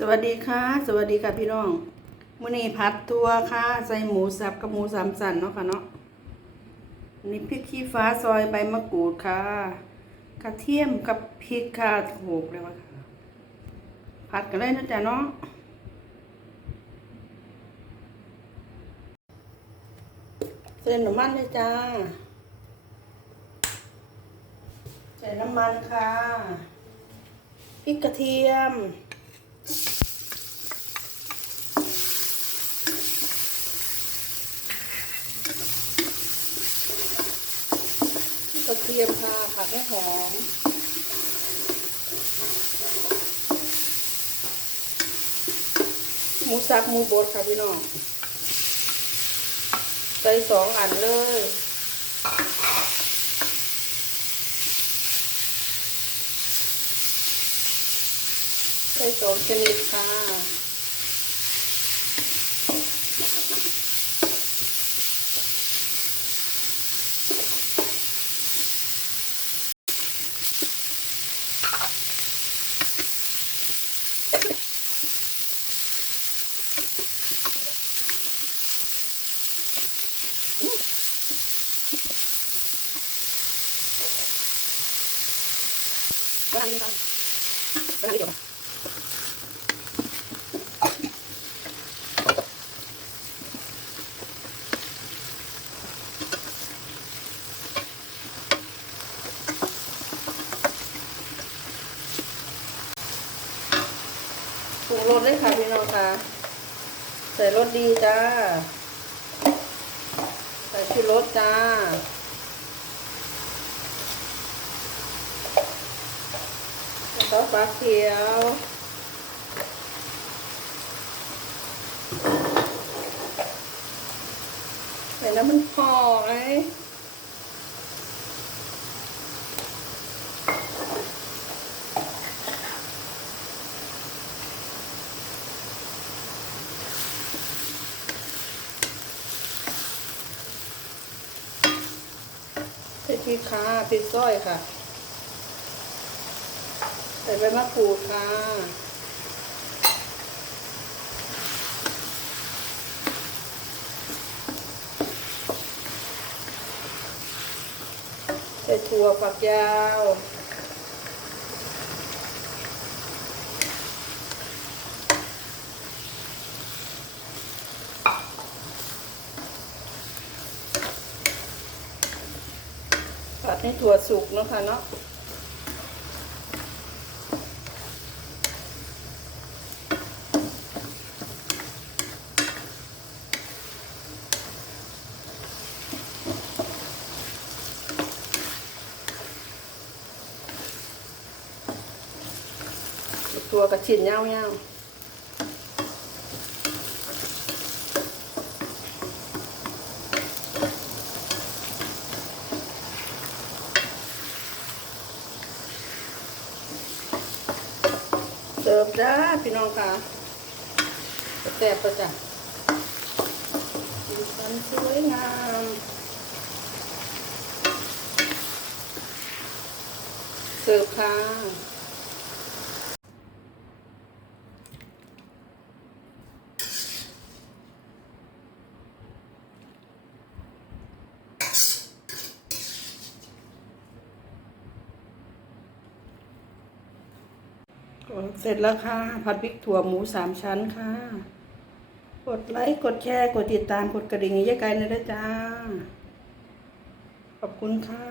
สวัสดีค่ะ สวัสดีค่ะพี่น้องมื้อนี้ผัดทัวค่ะ ใส่หมูสับกับหมูสามสันเนาะค่ะเนาะนี่พริกขี้ฟ้าซอยใบมะกรูดค่ะ กระเทียมกับพริกค่ะโขกเลยว่าค่ะผัดกันเลยนะจ๊ะเนาะใส่น้ำมันเลยจ้าใส่น้ำมันค่ะพริกกระเทียม กระเทียมค่ะผัดให้หอมหมูสับหมูบดค่ะพี่น้องใส่สองอันเลยใส่สองชนิดค่ะ ก็ทำนี้ค่ะก็ทำนี้เดี๋ยวปรุงรสเลยค่ะพี่น้องค่ะ ใส่รสดีจ้า ใส่ชูรสจ้า แล้ว ก็ฟ้าเขียวใส่แล้วมันหอมไงใส่พริกค่ะพริกซ้อยค่ะ ใส่ใบมะกรูดค่ะ ใส่ถั่วฝักยาวผัดให้ถั่วสุกเนาะค่ะเนาะ ตัวกระชินเงาเงาเสิร์ฟจ้าพี่น้องค่ะแซ่บประจ้ะสีสันสวยงามเสิร์ฟค่ะ เสร็จแล้วค่ะ ผัดพริกถั่วหมูสามชั้นค่ะ กดไลค์กดแชร์กดติดตามกดกระดิ่งให้ยายไก่นะจ้า ขอบคุณค่ะ